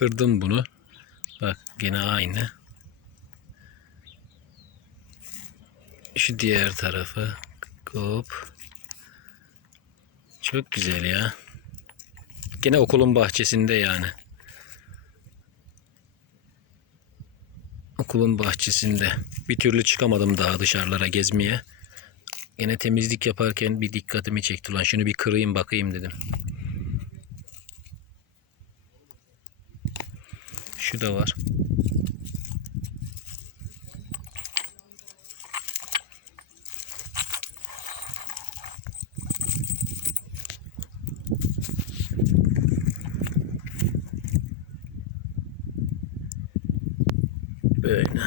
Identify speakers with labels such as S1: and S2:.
S1: Kırdım bunu. Bak yine aynı. Şu diğer tarafı. Hop. Çok güzel ya. Gene okulun bahçesinde yani. Okulun bahçesinde. Bir türlü çıkamadım daha dışarılara gezmeye. Yine temizlik yaparken bir dikkatimi çekti. Ulan şunu bir kırayım bakayım dedim. şu da var. Böyle.